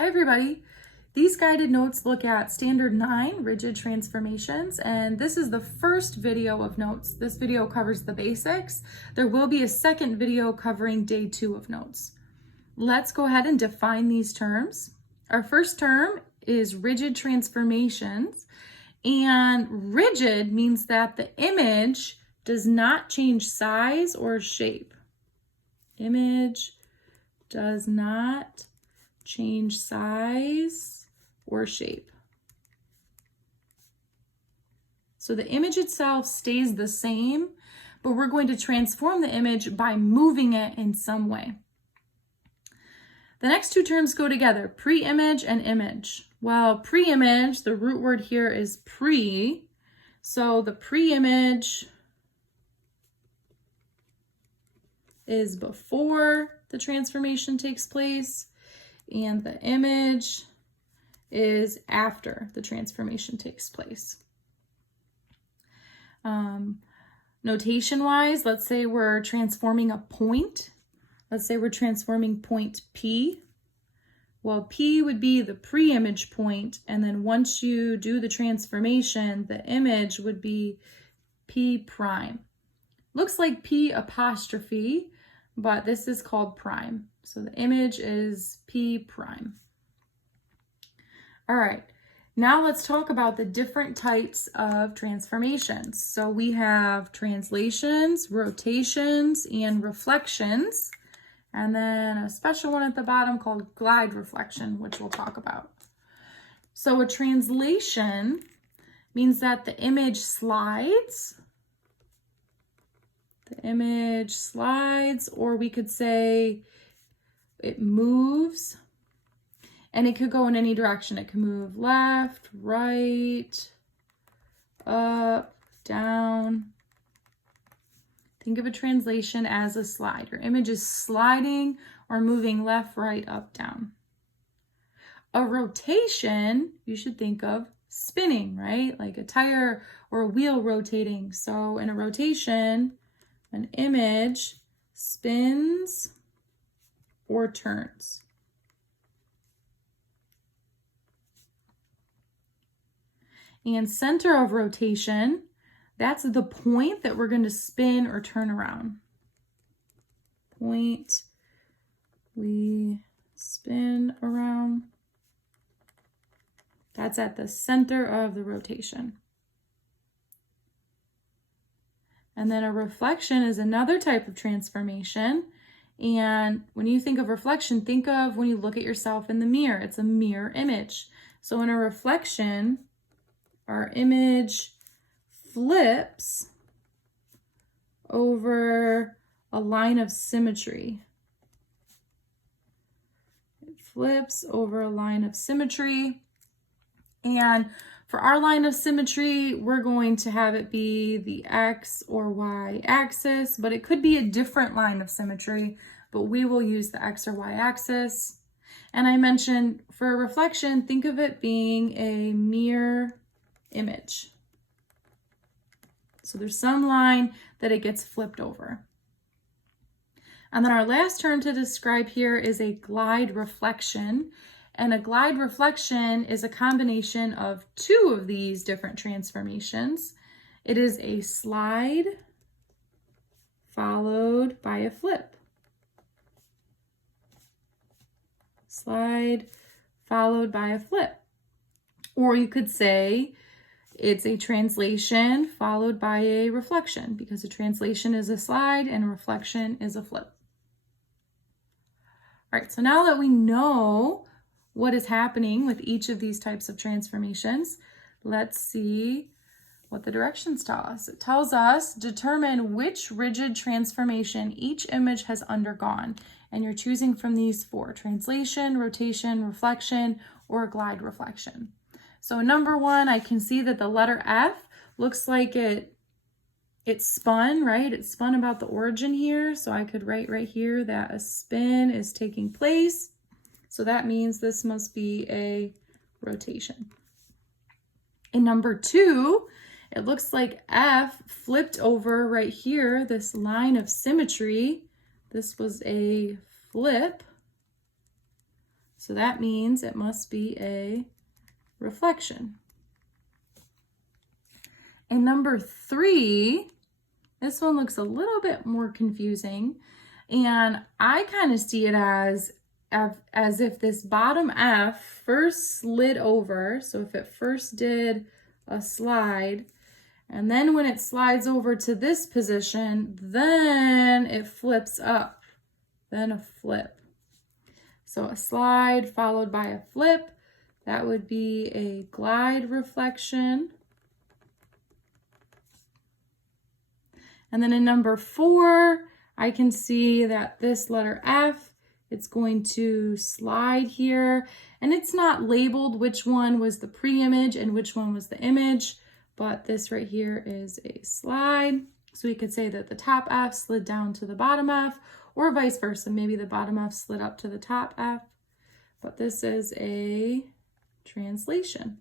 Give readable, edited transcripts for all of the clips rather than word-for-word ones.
Hi everybody. These guided notes look at standard 9 rigid transformations, and this is the first video of notes. This video covers the basics. There will be a second video covering day 2 of notes. Let's go ahead and define these terms. Our first term is rigid transformations, and rigid means that the image does not change size or shape. Image does not change size or shape. So the image itself stays the same, but we're going to transform the image by moving it in some way. The next two terms go together, pre-image and image. Well, pre-image, the root word here is pre, so the pre-image is before the transformation takes place, and the image is after the transformation takes place. Notation-wise, let's say we're transforming a point. Let's say we're transforming point P. Well, P would be the pre-image point, and then once you do the transformation, the image would be P prime. Looks like P apostrophe, but this is called prime. So the image is P prime. All right, now let's talk about the different types of transformations. So we have translations, rotations, and reflections, and then a special one at the bottom called glide reflection, which we'll talk about. So a translation means that the image slides. The image slides, or we could say it moves, and it could go in any direction. It can move left, right, up, down. Think of a translation as a slide. Your image is sliding or moving left, right, up, down. A rotation, you should think of spinning, right? Like a tire or a wheel rotating. So in a rotation, an image spins or turns. And center of rotation, that's the point that we're going to spin or turn around. Point, we spin around. That's at the center of the rotation. And then a reflection is another type of transformation. And when you think of reflection, think of when you look at yourself in the mirror. It's a mirror image. So in a reflection, our image flips over a line of symmetry. It flips over a line of symmetry. And for our line of symmetry, we're going to have it be the X or Y axis, but it could be a different line of symmetry, but we will use the X or Y axis. And I mentioned for a reflection, think of it being a mirror image. So there's some line that it gets flipped over. And then our last term to describe here is a glide reflection. And a glide reflection is a combination of two of these different transformations. It is a slide followed by a flip. Slide followed by a flip. Or you could say it's a translation followed by a reflection, because a translation is a slide and a reflection is a flip. All right, so now that we know what is happening with each of these types of transformations, let's see what the directions tell us. It tells us determine which rigid transformation each image has undergone. And you're choosing from these four: translation, rotation, reflection, or glide reflection. So number one, I can see that the letter F looks like it spun, right? It spun about the origin here. So I could write right here that a spin is taking place. So that means this must be a rotation. In number two, it looks like F flipped over right here, this line of symmetry. This was a flip. So that means it must be a reflection. And number 3, this one looks a little bit more confusing. And I kind of see it as if this bottom F first slid over. So if it first did a slide, and then when it slides over to this position, then it flips up, then a flip. So a slide followed by a flip, that would be a glide reflection. And then in number 4, I can see that this letter F, it's going to slide here. And it's not labeled which one was the pre-image and which one was the image, but this right here is a slide. So we could say that the top F slid down to the bottom F, or vice versa. Maybe the bottom F slid up to the top F, but this is a translation.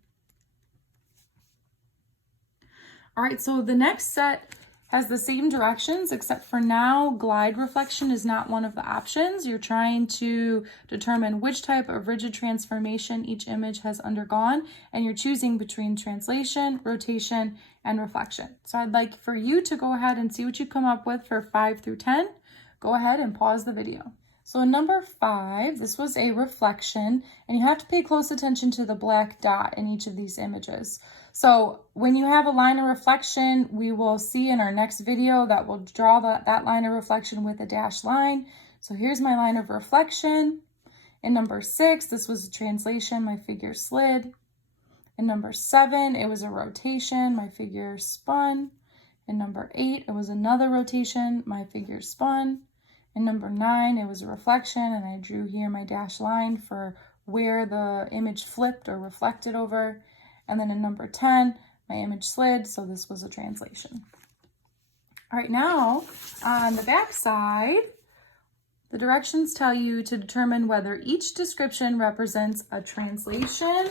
All right, so the next set has the same directions, except for now glide reflection is not one of the options. You're trying to determine which type of rigid transformation each image has undergone, and you're choosing between translation, rotation, and reflection. So I'd like for you to go ahead and see what you come up with for 5 through 10. Go ahead and pause the video. So in number 5, this was a reflection, and you have to pay close attention to the black dot in each of these images. So when you have a line of reflection, we will see in our next video that we'll draw that line of reflection with a dashed line. So here's my line of reflection. In number 6, this was a translation, my figure slid. In number 7, it was a rotation, my figure spun. In number 8, it was another rotation, my figure spun. In number 9, it was a reflection, and I drew here my dashed line for where the image flipped or reflected over. And then in number 10, my image slid, so this was a translation. All right, now on the back side, the directions tell you to determine whether each description represents a translation,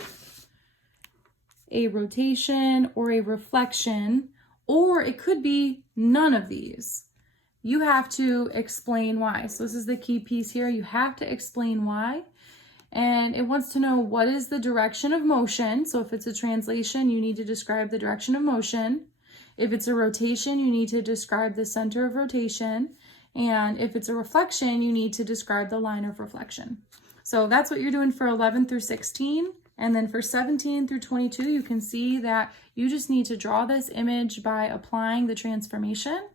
a rotation, or a reflection, or it could be none of these. You have to explain why. So this is the key piece here. You have to explain why. And it wants to know what is the direction of motion. So if it's a translation, you need to describe the direction of motion. If it's a rotation, you need to describe the center of rotation. And if it's a reflection, you need to describe the line of reflection. So that's what you're doing for 11 through 16. And then for 17 through 22, you can see that you just need to draw this image by applying the transformation.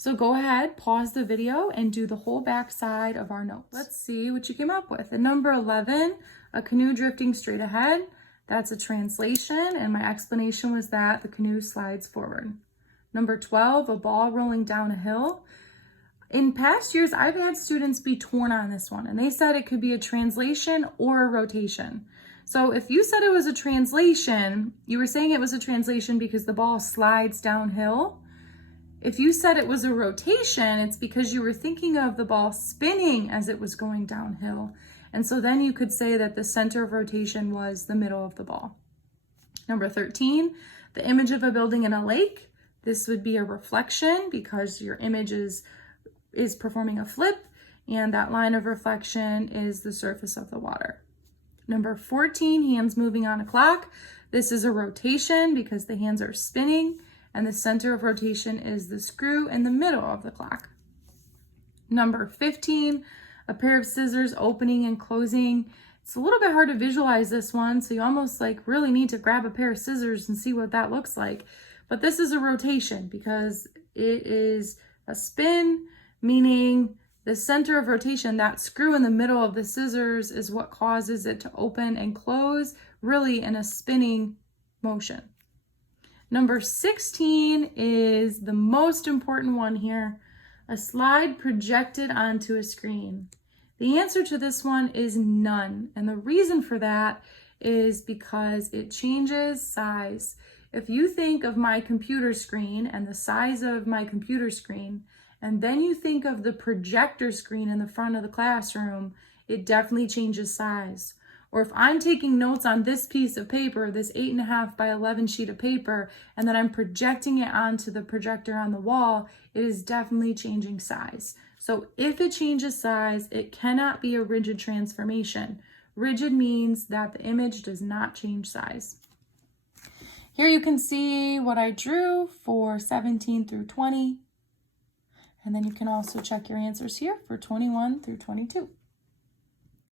So go ahead, pause the video, and do the whole back side of our notes. Let's see what you came up with. In number 11, a canoe drifting straight ahead. That's a translation, and my explanation was that the canoe slides forward. Number 12, a ball rolling down a hill. In past years, I've had students be torn on this one, and they said it could be a translation or a rotation. So if you said it was a translation, you were saying it was a translation because the ball slides downhill. If you said it was a rotation, it's because you were thinking of the ball spinning as it was going downhill. And so then you could say that the center of rotation was the middle of the ball. Number 13, the image of a building in a lake. This would be a reflection because your image is performing a flip, and that line of reflection is the surface of the water. Number 14, hands moving on a clock. This is a rotation because the hands are spinning, and the center of rotation is the screw in the middle of the clock. Number 15, a pair of scissors opening and closing. It's a little bit hard to visualize this one, so you almost really need to grab a pair of scissors and see what that looks like. But this is a rotation because it is a spin, meaning the center of rotation, that screw in the middle of the scissors, is what causes it to open and close, really in a spinning motion. Number 16 is the most important one here, a slide projected onto a screen. The answer to this one is none, and the reason for that is because it changes size. If you think of my computer screen and the size of my computer screen, and then you think of the projector screen in the front of the classroom, it definitely changes size. Or if I'm taking notes on this piece of paper, this 8.5 by 11 sheet of paper, and then I'm projecting it onto the projector on the wall, it is definitely changing size. So if it changes size, it cannot be a rigid transformation. Rigid means that the image does not change size. Here you can see what I drew for 17 through 20. And then you can also check your answers here for 21 through 22.